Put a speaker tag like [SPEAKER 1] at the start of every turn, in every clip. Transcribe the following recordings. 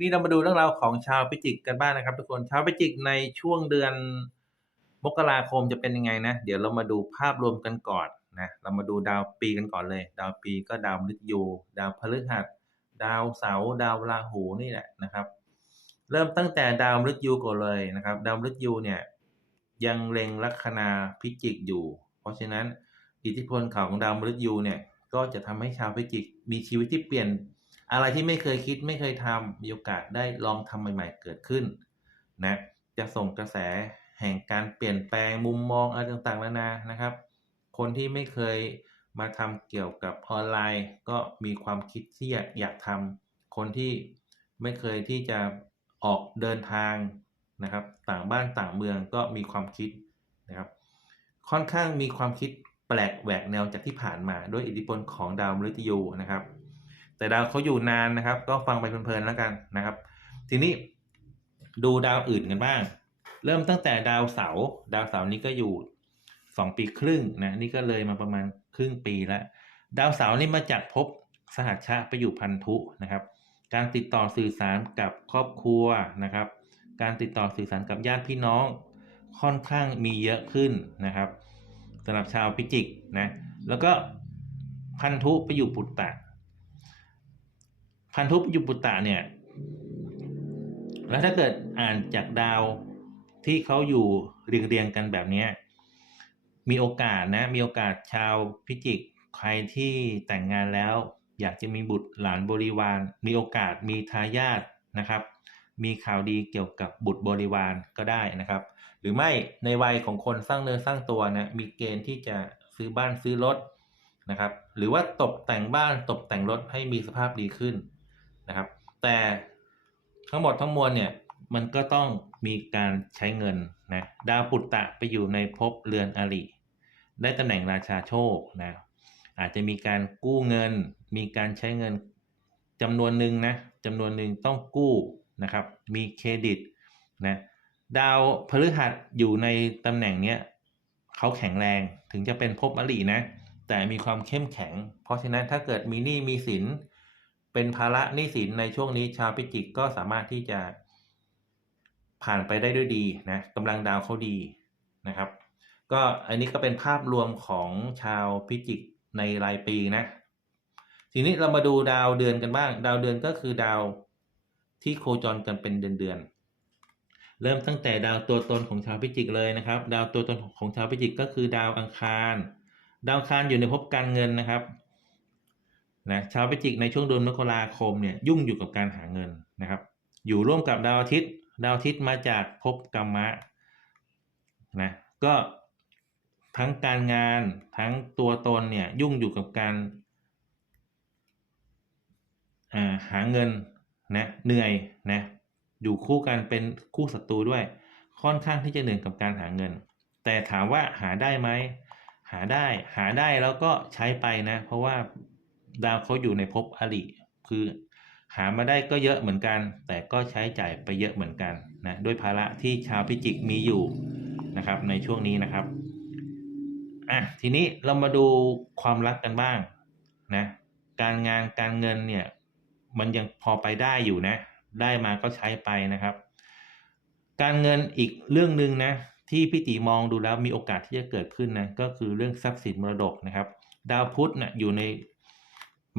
[SPEAKER 1] นี่เรามาดูเรื่องราวของชาวพิจิกกันบ้างนะครับ ทุกคนชาวพิจิกในช่วงเดือนมกราคมจะเป็นยังไงนะ เดี๋ยวเรามาดูภาพรวมกันก่อนนะเรามาดูดาวปีกันก่อนเลย ดาวปีก็ดาวมฤตยู ดาวพฤหัส ดาวเสาร์ดาวราหูนี่แหละนะครับ เริ่มตั้งแต่ดาวมฤตยูก่อนเลยนะครับ ดาวมฤตยูเนี่ยยังเล็งลัคนาพิจิกอยู่ เพราะฉะนั้นอิทธิพลของดาวมฤตยูเนี่ยก็จะทำให้ชาวพิจิกมีชีวิตที่เปลี่ยน อะไรที่ไม่เคยคิดไม่เคยทำมีโอกาสได้ลองทำใหม่ ๆ เกิดขึ้นนะจะส่งกระแสแห่งการเปลี่ยนแปลงมุมมองอะไรต่างๆนานานะครับ คนที่ไม่เคยมาทำเกี่ยวกับออนไลน์ ก็มีความคิดที่อยากทำคนที่ไม่เคยที่จะออกเดินทางนะครับ ต่างบ้านต่างเมืองก็มีความคิดนะครับ ค่อนข้างมีความคิดแปลกแหวกแนวจากที่ผ่านมา ด้วยอิทธิพลของดาวมฤตยูนะครับ แต่ดาวเขาอยู่นานนะครับ ก็ฟังไปเพลินๆแล้วกันนะครับ ทีนี้ดูดาวอื่นกันบ้าง เริ่มตั้งแต่ดาวเสาร์ดาวเสาร์นี้ก็อยู่สองปีครึ่งนะนี่ก็เลยมาประมาณครึ่งปีแล้วดาวเสาร์นี่มาจากภพสหัชชะไปอยู่พันธุนะครับ การติดต่อสื่อสารกับครอบครัวนะครับ การติดต่อสื่อสารกับญาติพี่น้องค่อนข้างมีเยอะขึ้นนะครับสำหรับชาวพิจิกนะแล้วก็พันธุไปอยู่ปุตตะ พันธุปยุปุตะเนี่ย แล้วถ้าเกิดอ่านจากดาวที่เขาอยู่เรียงเรียงกันแบบนี้มีโอกาสนะมีโอกาสชาวพิจิกใครที่แต่งงานแล้ว อยากจะมีบุตรหลานบริวาร มีโอกาสมีทายาทนะครับ มีข่าวดีเกี่ยวกับบุตรบริวารก็ได้นะครับ หรือไม่ในวัยของคนสร้างเนื้อสร้างตัวนะมีเกณฑ์ที่จะซื้อบ้านซื้อรถนะครับ หรือว่าตกแต่งบ้านตกแต่งรถให้มีสภาพดีขึ้น นะครับ แต่ทั้งหมดทั้งมวลเนี่ยมันก็ต้องมีการใช้เงินนะดาวปุตตะไปอยู่ในภพเรือนอริได้ตำแหน่งราชาโชคนะอาจจะมีการกู้เงิน มีการใช้เงินจำนวนหนึ่งนะจำนวนหนึ่งต้องกู้นะครับมีเครดิตนะดาวพฤหัสอยู่ในตำแหน่งเนี้ยเขาแข็งแรงถึงจะเป็นภพอรินะแต่มีความเข้มแข็ง เพราะฉะนั้นถ้าเกิดมีหนี้มีสิน เป็นภาระหนี้สินในช่วงนี้ชาวพิจิกก็สามารถที่จะผ่านไปได้ด้วยดีนะกำลังดาวเขาดีนะครับ ก็อันนี้ก็เป็นภาพรวมของชาวพิจิกในรายปีนะ ทีนี้เรามาดูดาวเดือนกันบ้าง ดาวเดือนก็คือดาวที่โคจรกันเป็นเดือนเดือนเริ่มตั้งแต่ดาวตัวตนของชาวพิจิกเลยนะครับ ดาวตัวตนของชาวพิจิกก็คือดาวอังคาร ดาวอังคารอยู่ในภพการเงินนะครับ นะชาวพิจิกในช่วงเดือนมกราคมเนี่ยยุ่งอยู่กับการหาเงินนะครับ อยู่ร่วมกับดาวอาทิตย์ ดาวอาทิตย์มาจากภพกรรมะนะก็ทั้งการงานทั้งตัวตนเนี่ยยุ่งอยู่กับการหาเงินนะเหนื่อยนะอยู่คู่กันเป็นคู่ศัตรูด้วย ค่อนข้างที่จะเหนื่อยกับการหาเงิน แต่ถามว่าหาได้ไหมหาได้หาได้แล้วก็ใช้ไปนะ เพราะว่า ดาวเขาอยู่ในภพอริคือหามาได้ก็เยอะเหมือนกัน แต่ก็ใช้จ่ายไปเยอะเหมือนกันนะด้วยภาระที่ชาวพิจิกมีอยู่นะครับ ในช่วงนี้นะครับอะทีนี้เรามาดูความรักกันบ้างนะการงานการเงินเนี่ยมันยังพอไปได้อยู่นะ ได้มาก็ใช้ไปนะครับ การเงินอีกเรื่องหนึ่งนะที่พี่ตีมองดูแล้วมีโอกาสที่จะเกิดขึ้นนะก็คือเรื่องทรัพย์สินมรดกนะครับ ดาวพุธนะอยู่ใน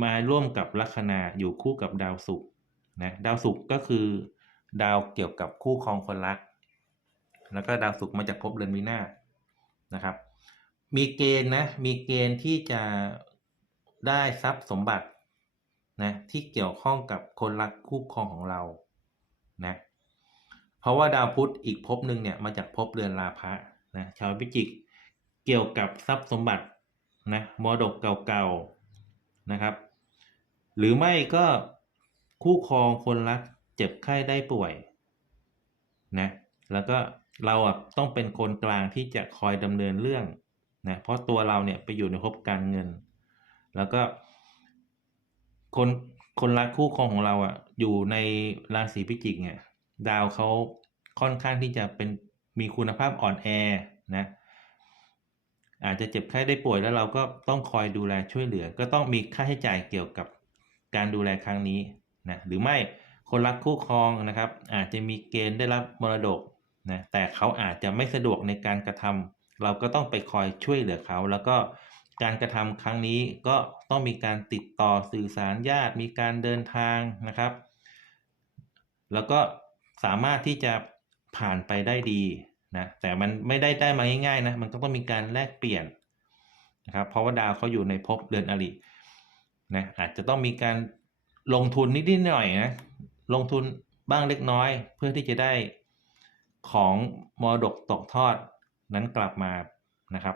[SPEAKER 1] มาร่วมกับลัคนาอยู่คู่กับดาวศุกร์นะดาวศุกร์ก็คือ ดาวเกี่ยวกับคู่ครองคนรัก แล้วก็ดาวศุกร์มาจากภพเรือนวินาศนะครับ มีเกณฑ์นะมีเกณฑ์ที่จะได้ทรัพย์สมบัตินะที่เกี่ยวข้องกับคนรักคู่ครองของเรานะเพราะว่าดาวพุธอีกภพหนึ่งเนี่ยมาจากภพเรือนราพะนะชาวพิจิกเกี่ยวกับทรัพย์สมบัตินะมรดกเก่าๆนะครับ หรือไม่ก็คู่ครองคนรักเจ็บไข้ได้ป่วยนะแล้วก็เราอะต้องเป็นคนกลางที่จะคอยดำเนินเรื่องนะเพราะตัวเราเนี่ยไปอยู่ในภพการเงิน แล้วก็คนคนรักคู่ครองของเราอะอยู่ในราศีพิจิกเนี่ยดาวเขาค่อนข้างที่จะเป็นมีคุณภาพอ่อนแอนะอาจจะเจ็บไข้ได้ป่วยแล้วเราก็ต้องคอยดูแลช่วยเหลือ ก็ต้องมีค่าใช้จ่ายเกี่ยวกับ การดูแลครั้งนี้นะหรือไม่คนรักคู่ครองนะครับ อาจจะมีเกณฑ์ได้รับมรดกนะแต่เขาอาจจะไม่สะดวกในการกระทำเราก็ต้องไปคอยช่วยเหลือเขา แล้วก็การกระทำครั้งนี้ก็ต้องมีการติดต่อสื่อสารญาติ มีการเดินทางนะครับ แล้วก็สามารถที่จะผ่านไปได้ดีนะแต่มันไม่ได้ได้มาง่ายๆนะมันก็ต้องมีการแลกเปลี่ยนนะครับเพราะว่าดาวเขาอยู่ในภพเดือนอริ นะอาจจะต้องมีการลงทุนนิดๆหน่อยนะลงทุนบ้างเล็กน้อย เพื่อที่จะได้ของมรดกตกทอดนั้นกลับมานะครับ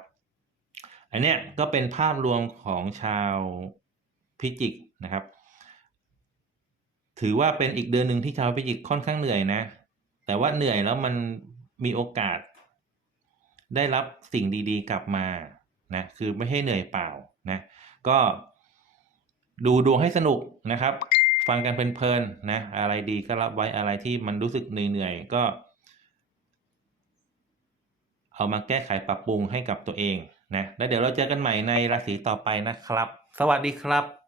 [SPEAKER 1] อันเนี้ยก็เป็นภาพรวมของชาวพิจิกนะครับ ถือว่าเป็นอีกเดือนหนึ่งที่ชาวพิจิกค่อนข้างเหนื่อยนะ แต่ว่าเหนื่อยแล้วมันมีโอกาส ได้รับสิ่งดีๆ กลับมานะคือไม่ให้เหนื่อยเปล่านะก็ ดูดวงให้สนุกนะครับ ฟังกันเพลินๆนะอะไรดีก็รับไว้อะไรที่มันรู้สึกเหนื่อยๆก็ เอามาแก้ไขปรับปรุงให้กับตัวเองนะแล้วเดี๋ยวเราเจอกันใหม่ในราศีต่อไปนะครับ สวัสดีครับ